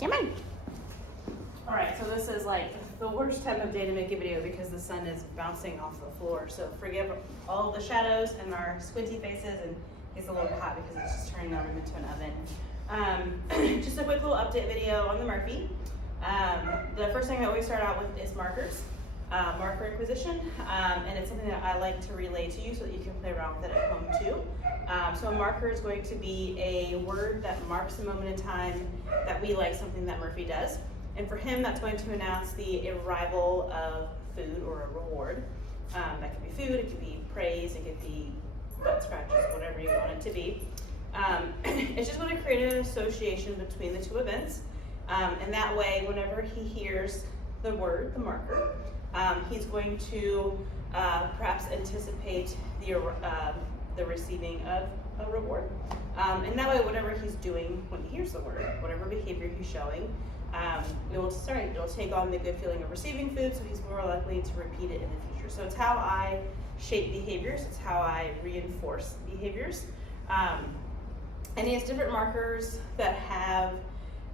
Come on. All right, so this is like the worst time of day to make a video because the sun is bouncing off the floor. So forgive all the shadows and our squinty faces, and it's a little bit hot because it's just turning our room into an oven. Just a quick little update video on the Murphy. The first thing that we start out with is markers, marker acquisition, and it's something that I like to relay to you so that you can play around with it at home too. So a marker is going to be a word that marks a moment in time that we like something that Murphy does. And for him, that's going to announce the arrival of food or a reward. That could be food, it could be praise, it could be butt scratches, whatever you want it to be. It's just going to create an association between the two events. And that way, whenever he hears the word, the marker, he's going to perhaps anticipate the receiving of a reward. And that way, whatever he's doing when he hears the word, whatever behavior he's showing, it'll take on the good feeling of receiving food, so he's more likely to repeat it in the future. So it's how I shape behaviors, it's how I reinforce behaviors. And he has different markers that have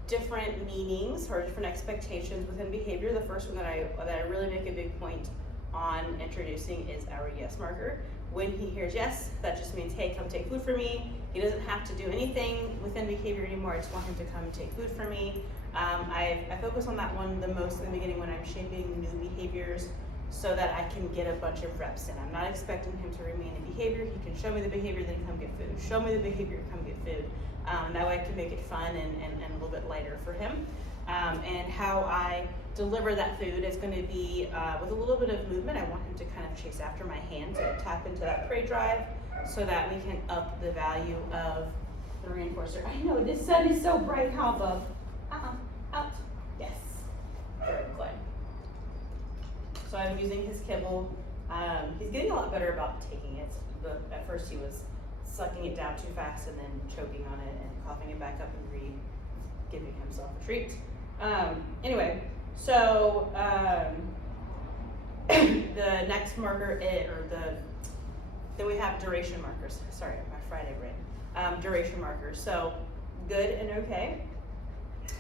different meanings or different expectations within behavior. The first one that I really make a big point on introducing is our yes marker. When he hears yes, that just means, hey, come take food for me. He doesn't have to do anything within behavior anymore. I just want him to come and take food for me. I focus on that one the most in the beginning when I'm shaping new behaviors so that I can get a bunch of reps in. I'm not expecting him to remain in behavior. He can show me the behavior, then come get food. Show me the behavior, come get food. That way I can make it fun and a little bit lighter for him. And how I deliver that food is going to be with a little bit of movement. I want him to kind of chase after my hand to tap into that prey drive so that we can up the value of the reinforcer. I know, this sun is so bright, huh, Bub? Out. Yes. Very good. So I'm using his kibble. He's getting a lot better about taking it. At first he was sucking it down too fast and then choking on it and coughing it back up and giving himself a treat. Anyway, so the next marker then we have duration markers. Sorry, my Friday brain. Duration markers. So good and okay.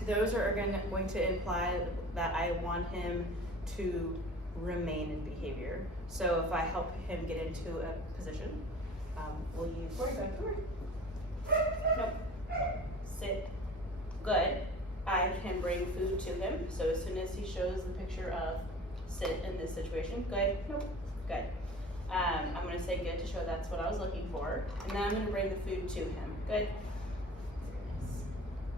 Those are going to imply that I want him to remain in behavior. So if I help him get into a position, will you Nope. Sit. Good. I can bring food to him. So as soon as he shows the picture of sit in this situation, good. Nope. Good. I'm going to say good to show that's what I was looking for. And then I'm going to bring the food to him. Good.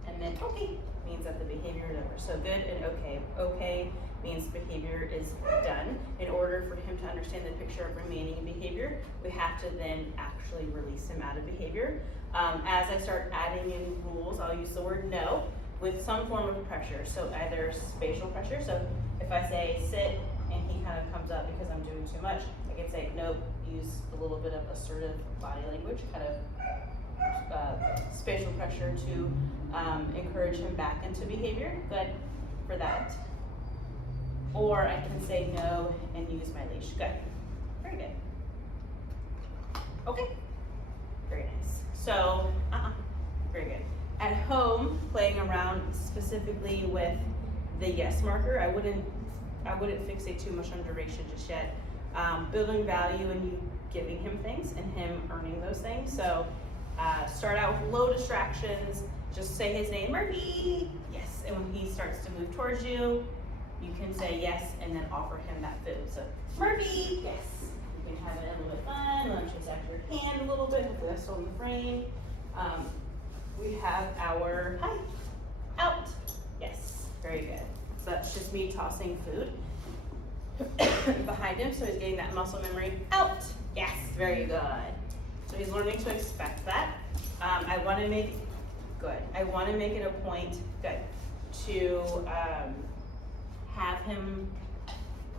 And then okay means that the behavior is over. So good and okay. Okay means behavior is done. In order for him to understand the picture of remaining in behavior, we have to then actually release him out of behavior. As I start adding in rules, I'll use the word no with some form of pressure. So either spatial pressure, so if I say sit and he kind of comes up because I'm doing too much, I can say nope, use a little bit of assertive body language, kind of spatial pressure to encourage him back into behavior. Good for that. Or I can say no and use my leash. Good. Very good. Okay. Very nice. So, very good. At home, playing around specifically with the yes marker, I wouldn't fixate too much on duration just yet. Building value and you giving him things and him earning those things. So start out with low distractions. Just say his name, Murphy. Yes. And when he starts to move towards you, you can say yes and then offer him that food. So Murphy, yes. You can have it a little bit fun. Let him chase after your hand a little bit. Hopefully that's still in the frame. We have our hi, out. Yes, very good. So that's just me tossing food behind him. So he's getting that muscle memory. Out. Yes, very good. So he's learning to expect that. I want to make it a point, good, to have him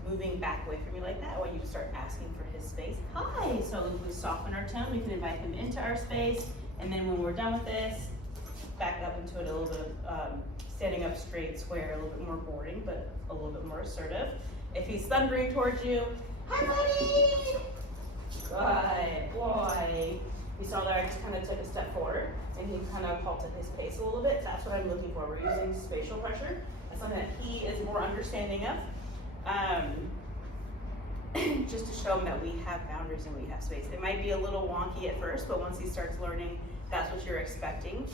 moving back away from me like that, when you start asking for his space. Hi. So if we soften our tone, we can invite him into our space, and then when we're done with this, back up into it a little bit of standing up straight, square, a little bit more boarding, but a little bit more assertive. If he's thundering towards you, hi buddy. Good boy. You saw that I just kind of took a step forward. and he kind of halts at his pace a little bit. That's what I'm looking for. We're using spatial pressure. That's something that he is more understanding of. Just to show him that we have boundaries and we have space. It might be a little wonky at first, but once he starts learning, that's what you're expecting.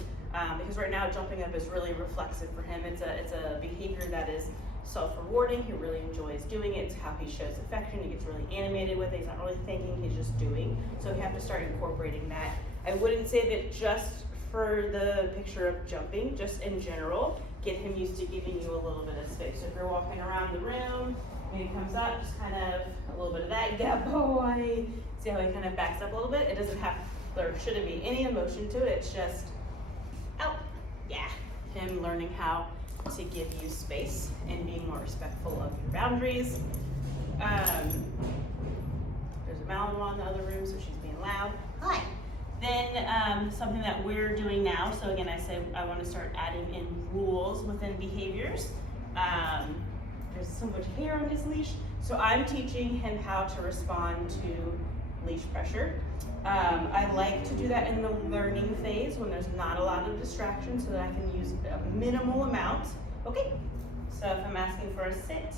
Because right now jumping up is really reflexive for him. It's a behavior that is self-rewarding. He really enjoys doing it. It's how he shows affection. He gets really animated with it. He's not really thinking, he's just doing. So we have to start incorporating that. I wouldn't say that just for the picture of jumping, just in general, get him used to giving you a little bit of space. So if you're walking around the room, when he comes up, just kind of a little bit of that, good boy. See how he kind of backs up a little bit? It doesn't have, there shouldn't be any emotion to it. It's just, out, yeah. Him learning how to give you space and being more respectful of your boundaries. There's a Malinois in the other room, so she's being loud. Hi. Then something that we're doing now, so again, I said I want to start adding in rules within behaviors. There's so much hair on his leash. So I'm teaching him how to respond to leash pressure. I like to do that in the learning phase when there's not a lot of distraction so that I can use a minimal amount. Okay, so if I'm asking for a sit,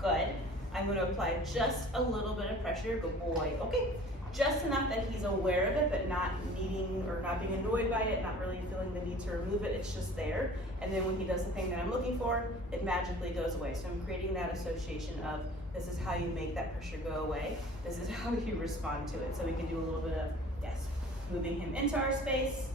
good. I'm going to apply just a little bit of pressure, good boy. Okay, just enough that he's aware of it, but not needing or not being annoyed by it, not really feeling the need to remove it. It's just there. And then when he does the thing that I'm looking for, it magically goes away. So I'm creating that association of this is how you make that pressure go away. This is how you respond to it. So we can do a little bit of, yes, moving him into our space.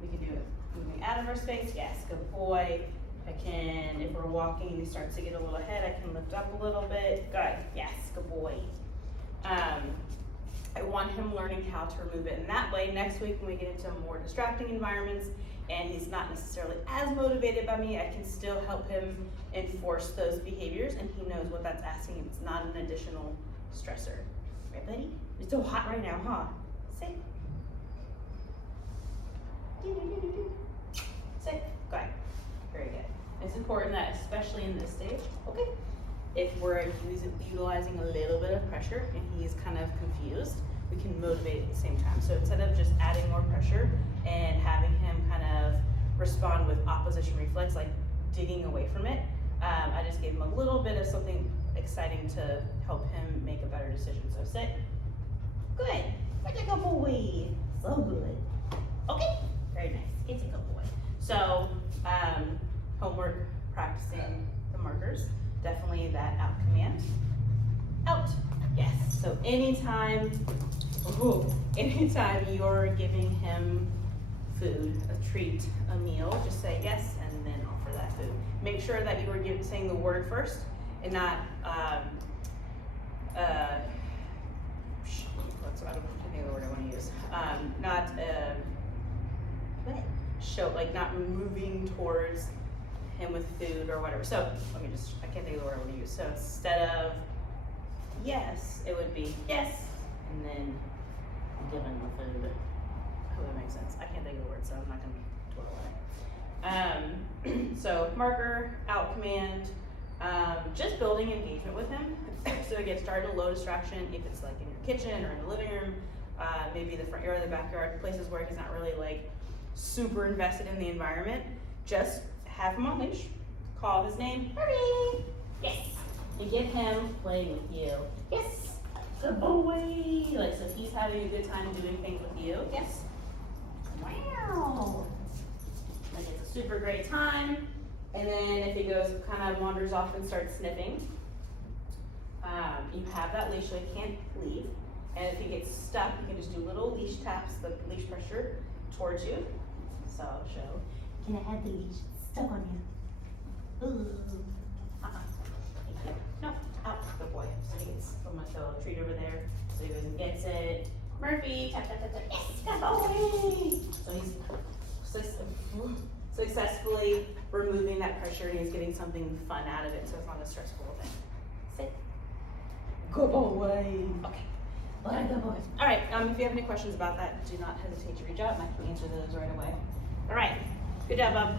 We can do it moving out of our space. Yes, good boy. I can, if we're walking and he starts to get a little ahead, I can lift up a little bit. Good, yes, good boy. I want him learning how to remove it in that way. Next week when we get into more distracting environments and he's not necessarily as motivated by me, I can still help him enforce those behaviors and he knows what that's asking. It's not an additional stressor. Right, buddy? It's so hot right now, huh? Sit. Sit. Good. Very good. It's important that, especially in this stage, okay, if we're utilizing a little bit of pressure and he's kind of confused, we can motivate at the same time. So instead of just adding more pressure and having him kind of respond with opposition reflex, like digging away from it, I just gave him a little bit of something exciting to help him make a better decision. So sit. Good. It's a good boy. So good. Okay. Very nice. It's a good boy. So homework, practicing the markers. Definitely that out command. Out. Yes. So anytime you're giving him food, a treat, a meal, just say yes and then offer that food. Make sure that you were saying the word first and not I don't think of the word I want to use. Not moving towards him with food or whatever. So I can't think of the word I want to use. So instead of yes, it would be yes, and then giving the food. I hope that makes sense. I can't think of the word, so I'm not going to dwell on it. So marker, out command, just building engagement with him. So again, starting a low distraction, if it's like in your kitchen or in the living room, maybe the front yard or the backyard, places where he's not really like super invested in the environment. Just have him on leash, call his name, Hurry! Yes, and get him playing with you. Yes, good boy. Like, so he's having a good time doing things with you. Yes. Wow. Like it's a super great time. And then if he goes, kind of wanders off and starts sniffing, you have that leash so he can't leave. And if he gets stuck, you can just do little leash taps, the leash pressure towards you. So I'll show. Can I have the leash stuck on you? Ooh. No, out. Good boy. So he gets, I'm gonna throw a treat over there so he goes and gets it. Murphy, tap, tap, tap, tap. Yes, good boy. So he's successfully removing that pressure and he's getting something fun out of it, so it's not a stressful thing. Sit. Good boy. Okay. What a good boy. All right, if you have any questions about that, do not hesitate to reach out and I can answer those right away. All right, good job, Bob.